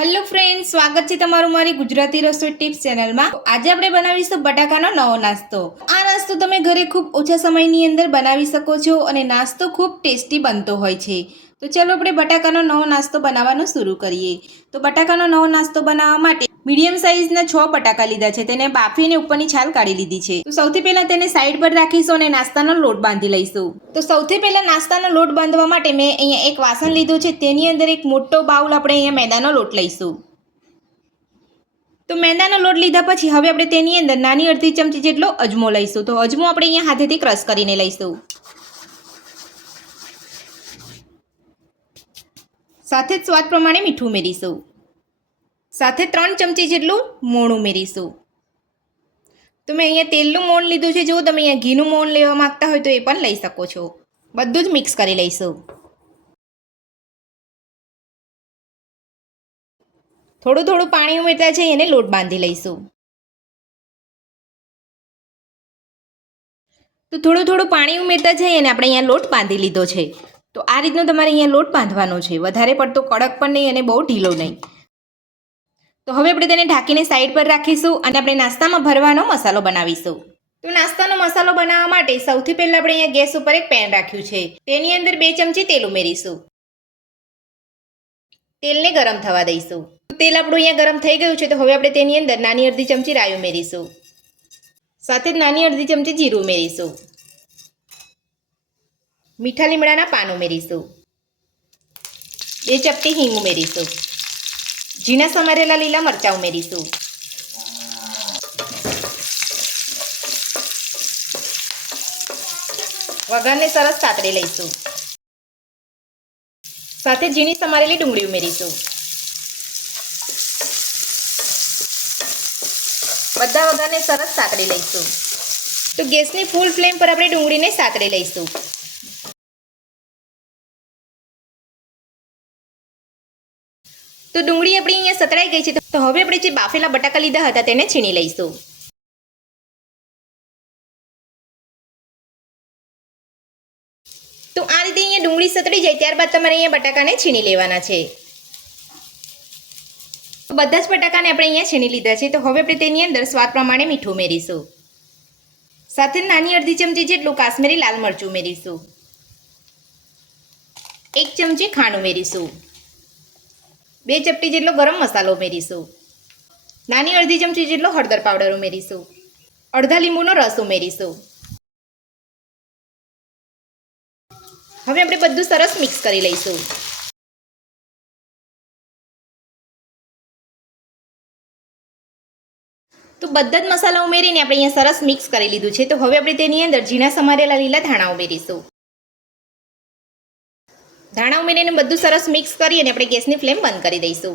Hello friends, સ્વાગત છે તમારું મારી ગુજરાતી રસોઈ ટિપ્સ ચેનલમાં। આજે આપણે બનાવીશું બટાકાનો નવો નાસ્તો। આ નાસ્તો તમે ઘરે ખૂબ ઓછા સમયની અંદર બનાવી શકો છો અને નાસ્તો ખૂબ ટેસ્ટી બનતો હોય છે। તો ચલો આપણે બટાકાનો નવો નાસ્તો બનાવવાનું શરૂ કરીએ। તો બટાકાનો નવો નાસ્તો બનાવવા માટે મીડિયમ સાઇઝના 6 બટાકા લીધા છે। તેને બાફીને ઉપરની છાલ કાઢી લીધી છે। તો સૌથી પહેલા તેને સાઈડ પર રાખીશું અને નાસ્તાનો લોટ બાંધી લઈશું। તો સૌથી પહેલા નાસ્તાનો લોટ બાંધવા માટે મેં અહીંયા એક વાસણ લીધું છે। તેની અંદર એક મોટો બાઉલ આપણે અહીંયા મેદાનો લોટ લઈશું। તો મેદાનો લોટ લીધા પછી હવે આપણે તેની અંદર નાની અડધી ચમચી જેટલો અજમો લઈશું। તો અજમો આપણે અહીંયા હાથેથી ક્રશ કરીને લઈશું। સાથે જ સ્વાદ પ્રમાણે મીઠું ઉમેરીશું। સાથે 3 ચમચી જેટલું મોણ ઉમેરીશું। તો મેં અહીંયા તેલનું મોણ લીધું છે। જો તમે અહીંયા ઘીનું મોણ લેવા માંગતા હોય તો એ પણ લઈ શકો છો। બધું જ મિક્સ કરી લઈશું। થોડું થોડું પાણી ઉમેરતા જઈ અને લોટ બાંધી લઈશું। તો થોડું થોડું પાણી ઉમેરતા જઈ અને આપણે અહીંયા લોટ બાંધી લીધો છે। તો આ રીતનો તમારે અહીંયા લોટ બાંધવાનો છે। વધારે પડતો કડક પણ નહીં અને બહુ ઢીલો નહીં। તો હવે આપણે તેને ઢાંકીને સાઈડ પર રાખીશું અને આપણે નાસ્તામાં ભરવાનો મસાલો બનાવીશું। તો નાસ્તાનો મસાલો બનાવવા માટે સૌથી પહેલાં આપણે અહીંયા ગેસ ઉપર એક પેન રાખ્યું છે। તેની અંદર 2 ચમચી તેલ ઉમેરીશું। તેલને ગરમ થવા દઈશું। તેલ આપણું અહીંયા ગરમ થઈ ગયું છે। તો હવે આપણે તેની અંદર નાની અડધી ચમચી રાઈ ઉમેરીશું। સાથે જ નાની અડધી ચમચી જીરું ઉમેરીશું। મીઠા લીમડાના પાન ઉમેરીશું। 2 ચપટી હિંગ ઉમેરીશું। ઝીણા સમારેલા લીલા મરચાં ઉમેરીશું। વઘારને સરસ સાતળી લઈશું। સાથે ઝીણી સમારેલી ડુંગળી ઉમેરીશું। બધા વઘારને સરસ સાતળી લઈશું। તો ગેસની ફૂલ ફ્લેમ પર આપણે ડુંગળીને સાતળી લઈશું। તો ડુંગળી આપણી અહીંયા સતળાઈ ગઈ છે। તો હવે આપણે જે બાફેલા બટાકા લીધા હતા તેને છીણી લઈશું। તો આ રીતે અહીંયા ડુંગળી સતળી જાય ત્યારબાદ તમારે અહીંયા બટાકાને છીણી લેવાના છે। તો બધા જ બટાકાને આપણે અહીંયા છીણી લીધા છે। તો હવે આપણે તેની અંદર સ્વાદ પ્રમાણે મીઠું ઉમેરીશું। સાથે નાની અડધી ચમચી જેટલું કાશ્મીરી લાલ મરચું ઉમેરીશું। 1 ચમચી ખાંડ ઉમેરીશું। 2 ચપટી જેટલો ગરમ મસાલો ઉમેરીશું। નાની અડધી ચમચી જેટલો હળદર પાવડર ઉમેરીશું। અડધા લીંબુનો રસ ઉમેરીશું। હવે આપણે બધું સરસ મિક્સ કરી લઈશું। તો બધા જ મસાલા ઉમેરીને આપણે અહીંયા સરસ મિક્સ કરી લીધું છે। તો હવે આપણે તેની અંદર ઝીણા સમારેલા લીલા ધાણા ઉમેરીશું। ધાણા ઉમેરીને બધું સરસ મિક્સ કરી અને આપણે ગેસની ફ્લેમ બંધ કરી દઈશું।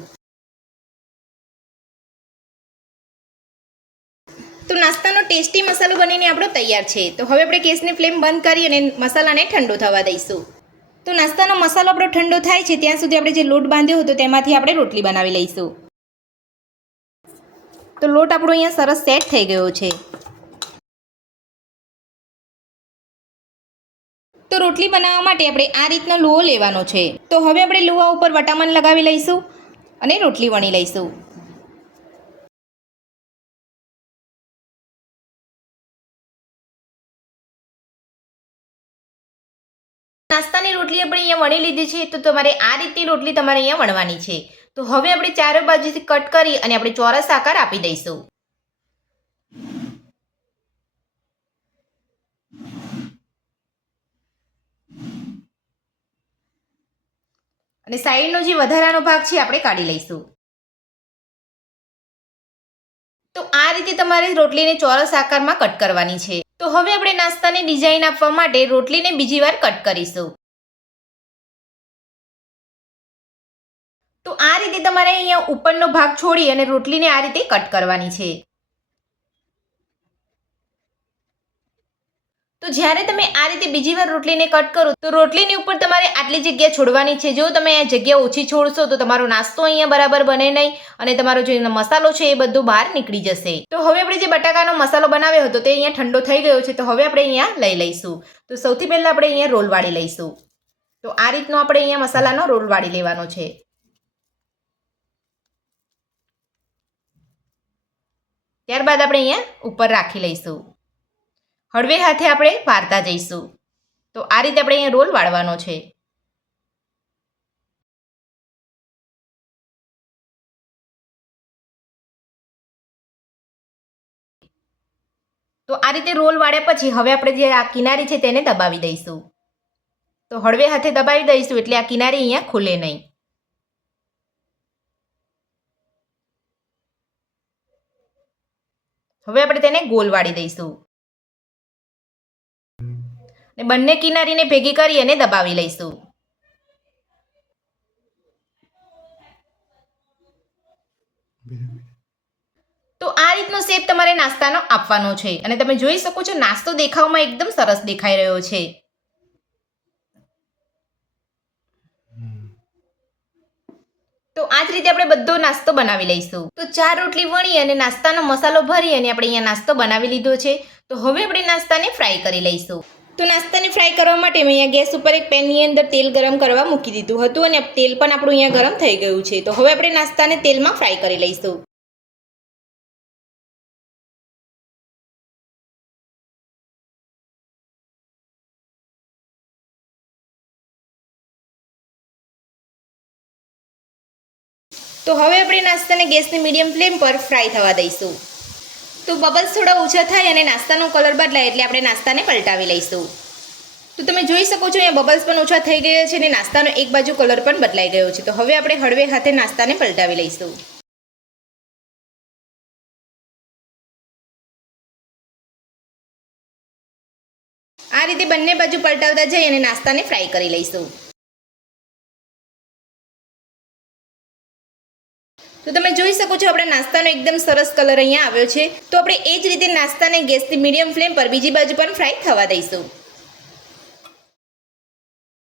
તો નાસ્તાનો ટેસ્ટી મસાલો બનીને આપણો તૈયાર છે। તો હવે આપણે ગેસની ફ્લેમ બંધ કરી અને મસાલાને ઠંડો થવા દઈશું। તો નાસ્તાનો મસાલો આપણો ઠંડો થાય છે ત્યાં સુધી આપણે જે લોટ બાંધ્યો હતો તેમાંથી આપણે રોટલી બનાવી લઈશું। તો લોટ આપણો અહીંયા સરસ સેટ થઈ ગયો છે। તો રોટલી બનાવવા માટે આપણે આ રીતનો લુઓ લેવાનો છે। તો હવે આપણે લુવા ઉપર વટામણ લગાવી લઈશું અને રોટલી વણી લઈશું। નાસ્તાની રોટલી આપણે અહીંયા વણી લીધી છે। તો તમારે આ રીતની રોટલી તમારે અહીંયા વણવાની છે। તો હવે આપણે ચારે બાજુથી કટ કરી અને આપણે ચોરસ આકાર આપી દઈશું। અને સાઈડનો જે વધારાનો ભાગ છે આપણે કાઢી લઈશું। તો આ રીતે તમારે રોટલીને ચોરસ આકારમાં કટ કરવાની છે। તો હવે આપણે નાસ્તાની ડિઝાઇન આપવા માટે રોટલીને બીજી વાર કટ કરીશું। તો આ રીતે તમારે અહીંયા ઉપરનો ભાગ છોડી અને રોટલીને આ રીતે કટ કરવાની છે। તો જ્યારે તમે આ રીતે બીજી વાર રોટલીને કટ કરો તો રોટલીની ઉપર તમારે આટલી જગ્યા છોડવાની છે। જો તમે આ જગ્યા ઓછી છોડશો તો તમારો નાસ્તો અહીંયા બરાબર બને નહીં અને તમારો જે મસાલો છે એ બધો બહાર નીકળી જશે। તો હવે આપણે જે બટાકાનો મસાલો બનાવ્યો હતો તે અહીંયા ઠંડો થઈ ગયો છે। તો હવે આપણે અહીંયા લઈ લઈશું। તો સૌથી પહેલાં આપણે અહીંયા રોલ વાળી લઈશું। તો આ રીતનો આપણે અહીંયા મસાલાનો રોલ વાળી લેવાનો છે। ત્યારબાદ આપણે અહીંયા ઉપર રાખી લઈશું. હળવે હાથે આપણે વાળતા જઈશું. તો આ રીતે આપણે અહીંયા રોલ વાળવાનો છે. તો આ રીતે રોલ વાળ્યા પછી હવે આપણે જે આ કિનારી છે તેને દબાવી દઈશું. તો હળવે હાથે દબાવી દઈશું એટલે આ કિનારી અહીંયા ખુલે નહીં. હવે આપણે તેને ગોલ વાળી દઈશું અને બંને કિનારીને ભેગી કરી અને દબાવી લઈશું. તો આ રીતનો શેપ તમારે નાસ્તાનો આપવાનો છે અને તમે જોઈ શકો છો નાસ્તો દેખાવમાં એકદમ સરસ દેખાઈ રહ્યો છે. તો આ જ રીતે આપણે બધો નાસ્તો બનાવી લઈશું. તો 4 રોટલી વણી અને નાસ્તાનો મસાલો ભરી અને આપણે અહીંયા નાસ્તો બનાવી લીધો છે. તો હવે આપણે નાસ્તાને ફ્રાય કરી લઈશું. તો નાસ્તાને ફ્રાય કરવા માટે મેં અહીંયા ગેસ ઉપર એક પેનની અંદર તેલ ગરમ કરવા મૂકી દીધું હતું અને તેલ પણ આપણું અહીંયા ગરમ થઈ ગયું છે. તો હવે આપણે નાસ્તાને તેલમાં ફ્રાય કરી લઈશું. તો હવે આપણે નાસ્તાને ગેસની મીડિયમ ફ્લેમ પર ફ્રાય થવા દઈશું. તો બબલ્સ થોડા ઓછા થાય અને નાસ્તાનો કલર બદલાય એટલે આપણે નાસ્તાને પલટાવી લઈશું. તો તમે જોઈ શકો છો અહીંયા બબલ્સ પણ ઓછા થઈ ગયા છે અને નાસ્તાનો એક બાજુ કલર પણ બદલાઈ ગયો છે. તો હવે આપણે હળવે હાથે નાસ્તાને પલટાવી લઈશું. આ રીતે બંને બાજુ પલટાવતા જઈ અને નાસ્તાને ફ્રાય કરી લઈશું. તો તમે જોઈ શકો છો આપણા નાસ્તાનો એકદમ સરસ કલર અહીંયા આવ્યો છે. તો આપણે એ જ રીતે નાસ્તાને ગેસની મીડિયમ ફ્લેમ પર બીજી બાજુ પણ ફ્રાય થવા દઈશું.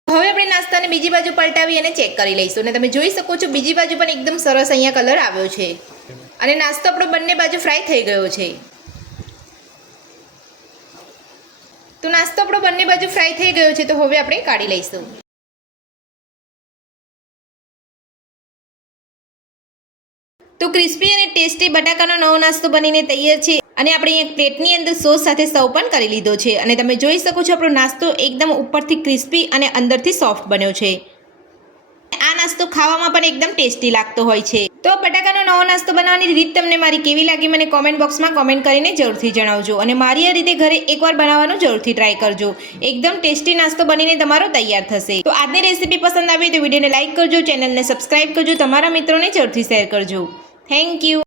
હવે આપણે નાસ્તાને બીજી બાજુ પલટાવી અને ચેક કરી લઈશું અને તમે જોઈ શકો છો બીજી બાજુ પણ એકદમ સરસ અહીંયા કલર આવ્યો છે અને નાસ્તો આપણો બંને બાજુ ફ્રાય થઈ ગયો છે. તો નાસ્તો આપણો બંને બાજુ ફ્રાય થઈ ગયો છે. તો હવે આપણે કાઢી લઈશું. તો ક્રિસ્પી અને ટેસ્ટી બટાકાનો નવો નાસ્તો બનીને તૈયાર છે અને આપણે એક પ્લેટની અંદર સોસ સાથે સર્વ પણ કરી લીધો છે અને તમે જોઈ શકો છો આપણો નાસ્તો એકદમ ઉપરથી ક્રિસ્પી અને અંદરથી સોફ્ટ બન્યો છે. આ નાસ્તો ખાવામાં પણ એકદમ ટેસ્ટી લાગતો હોય છે. તો બટાકાનો નવો નાસ્તો બનાવવાની રીત તમને મારી કેવી લાગી મને કોમેન્ટ બોક્સમાં કોમેન્ટ કરીને જરૂરથી જણાવજો અને મારી આ રીતે ઘરે એકવાર બનાવવાનું જરૂરથી ટ્રાય કરજો. એકદમ ટેસ્ટી નાસ્તો બનીને તમારો તૈયાર થશે. તો આજની રેસીપી પસંદ આવી તો વિડીયોને લાઇક કરજો, ચેનલને સબસ્ક્રાઇબ કરજો, તમારા મિત્રોને જરૂરથી શેર કરજો. Thank you.